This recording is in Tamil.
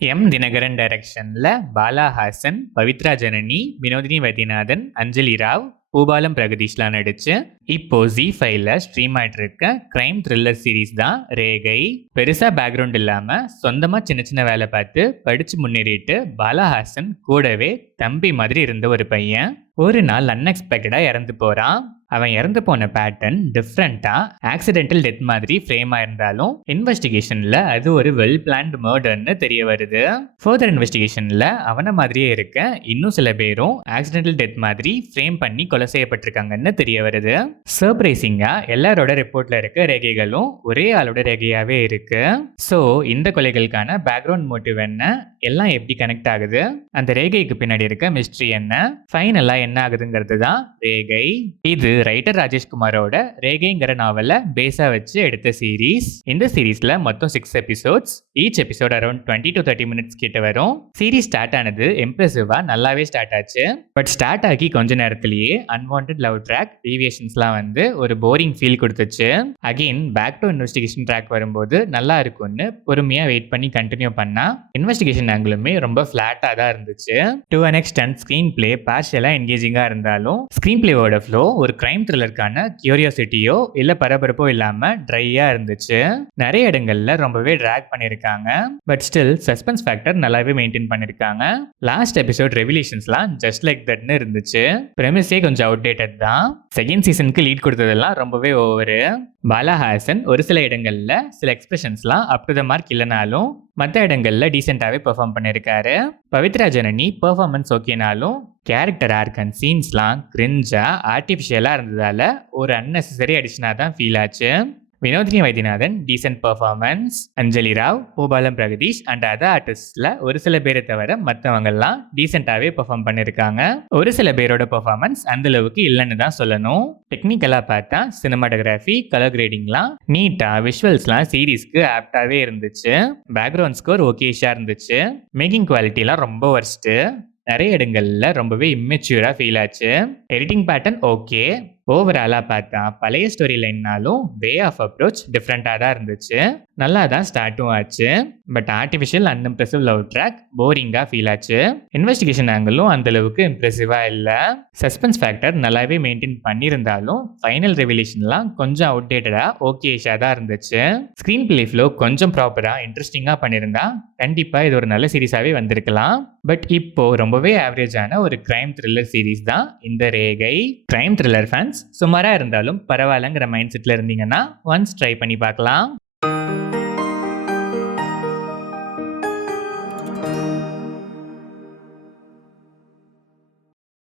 தினகரன் டைரக்ஷன்ல பாலாஹாசன், பவித்ரா ஜனனி, வினோதினி வைத்தியநாதன், அஞ்சலி ராவ், பூபாலம் பிரகதீஷ்லாம் நடிச்சு இப்போ Z5ல ஸ்ட்ரீம் ஆயிட்டு இருக்க கிரைம் த்ரில்லர் சீரீஸ் தான் ரேகை. பெருசா பேக்ரவுண்ட் இல்லாம சொந்தமா சின்ன சின்ன வேலை பார்த்து படிச்சு முன்னேறிட்டு பாலாஹாசன் கூடவே தம்பி மாதிரி இருந்த ஒரு பையன் ஒரு நாள் அன்எக்ஸ்பெக்டடா இறந்து போறான். அவன் இறந்து போன பேட்டர்ன் டிஃப்ரெண்டா ஆக்சிடென்டல் டெத் மாதிரி ஃப்ரேமா இருந்தாலும் இன்வெஸ்டிகேஷன்ல அது ஒரு வெல் பிளான்ட் மர்டர்னு தெரிய வருது. ஃபர்தர் இன்வெஸ்டிகேஷன்ல அவனை மாதிரியே இருக்க இன்னும் சில பேரும் ஆக்சிடென்டல் டெத் மாதிரி ஃப்ரேம் பண்ணி கொலை செய்யப்பட்டிருக்காங்கன்னு தெரிய வருது. சர்ப்ரைசிங்கா எல்லாரோட ரிப்போர்ட்ல இருக்க ரேகைகளும் ஒரே ஆளோட ரேகையாவே இருக்கு. ஸோ இந்த கொலைகளுக்கான பேக்ரவுண்ட் மோட்டிவ் என்ன, எல்லாம் எப்படி கனெக்ட் ஆகுது, அந்த ரேகைக்கு பின்னாடி இருக்க மிஸ்ட்ரி என்ன, ஃபைனலா என்ன ஆகுதுங்கிறது தான் ரேகை. இது ரைட்டர் ராஜேஷ்குமாரோட ரேகைங்கிற நாவல பேஸா வச்சு எடுத்த சீரீஸ். இந்த சீரீஸ்ல மொத்தம் 6 episodes. Each episode around 20 to 30 minutes கிட்ட வரும். சீரீஸ் ஸ்டார்ட் ஆனது இம்ப்ரெசிவா நல்லாவே ஸ்டார்ட் ஆச்சு. பட் ஸ்டார்ட் ஆகி கொஞ்ச நேரத்திலேயே அன்வான்ட் லவ் ட்ராக் டீவியேஷன்ஸ்லாம் வந்து ஒரு போரிங் ஃபீல் கொடுத்துச்சு. Again back to investigation track வரும்போது நல்லா இருக்கும்னு பொறுமையா வெயிட் பண்ணி கண்டினியூ பண்ணா இன்வெஸ்டிகேஷன் ஆங்கிளுமே ரொம்ப ஃபிளாட்டா தான் இருந்துச்சு. To an extent screen play பார்ஷியலா என்கேஜிங்கா இருந்தாலும் ஸ்கிரீன் பிளேவோட ஃப்ளோ ஒரு கிரைம் த்ரில்லருக்கான கியூரியாசிட்டியோ இல்ல பரபரப்போ இல்லாம ட்ரையா இருந்துச்சு. நிறைய இடங்கள்ல ரொம்பவே ட்ராக் பண்ணிருக்காங்க. பட் ஸ்டில் சஸ்பென்ஸ் ஃபேக்டர் நல்லாவே மெயின்டைன் பண்ணிருக்காங்க. லாஸ்ட் எபிசோட் ரெவலேஷன்ஸ்லாம் ஜஸ்ட் லைக் தட்னு இருந்துச்சு. பிரமிஸே கொஞ்சம் அவுடேட்டட் தான். செகண்ட் சீசனுக்கு லீட் கொடுத்ததெல்லாம் ரொம்பவே ஓவரு. பாலாஹாசன் ஒரு சில இடங்கள்ல சில எக்ஸ்பிரஷன்ஸ்லாம் அப் டு த மார்க் இல்லைனாலும் மற்ற இடங்கள்ல டீசெண்டாவே பெர்ஃபார்ம் பண்ணியிருக்காரு. பவித்ரா ஜனனி பெர்ஃபார்மன்ஸ் ஓகேனாலும் கேரக்டர் ஆர்க் அண்ட் சீன்ஸ்லாம் கிரிஞ்சா ஆர்டிஃபிஷியலா இருந்ததால ஒரு அன்னெசரி அடிஷனா தான் ஃபீல் ஆச்சு. Vinodhini Vaithiyanathan decent performance. Anjali Rao, Boopalam Pragatheesh and other ஆர்டிஸ்ட்ல ஒரு சில பேரை தவிர மற்றவங்கெல்லாம் டீசெண்டாவே பெர்ஃபார்ம் பண்ணியிருக்காங்க. ஒரு சில பேரோட பெர்ஃபார்மன்ஸ் அந்த அளவுக்கு இல்லைன்னு தான் சொல்லணும். டெக்னிக்கலா பார்த்தா சினிமாட்டோகிராஃபி, கலர் கிரேடிங்லாம் நீட்டா, விஷுவல்ஸ்லாம் சீரீஸ்க்கு ஆப்டாவே இருந்துச்சு. பேக்ரவுண்ட் ஸ்கோர் ஓகேஷா இருந்துச்சு. மேக்கிங் குவாலிட்டிலாம் ரொம்ப வர்ஸ்ட்டு. நிறைய இடங்கள்ல ரொம்பவே இம்மெச்சூரா ஃபீல் ஆச்சு. Editing pattern okay. ஓவராலா பார்த்தா பழைய ஸ்டோரி லைன்னாலும் வே ஆஃப் அப்ரோச் டிஃப்ரெண்டாக தான் இருந்துச்சு. நல்லா தான் ஸ்டார்ட்டும் ஆச்சு. But artificial unimpressive love track போரிங்காக ஃபீல் ஆச்சு. இன்வெஸ்டிகேஷன் ஆங்கிளும் அந்த அளவுக்கு இம்ப்ரெசிவாக இல்லை. சஸ்பென்ஸ் ஃபேக்டர் நல்லாவே மெயின்டைன் பண்ணியிருந்தாலும் ஃபைனல் ரெவலேஷன்லாம் கொஞ்சம் அவுடேட்டடாக ஓகேஷாக தான் இருந்துச்சு. ஸ்க்ரீன் பிளே ஃப்ளோ கொஞ்சம் ப்ராப்பராக இன்ட்ரெஸ்டிங்காக பண்ணியிருந்தா கண்டிப்பாக இது ஒரு நல்ல சீரீஸாகவே வந்திருக்கலாம். பட் இப்போ ரொம்பவே ஆவரேஜான ஒரு கிரைம் த்ரில்லர் சீரீஸ் தான் இந்த ரேகை. கிரைம் த்ரில்லர் ஃபேன்ஸ் சுமாராக இருந்தாலும் பரவாயில்லங்கிற மைண்ட் செட்டில் இருந்தீங்கன்னா ஒன்ஸ் ட்ரை பண்ணி பார்க்கலாம்.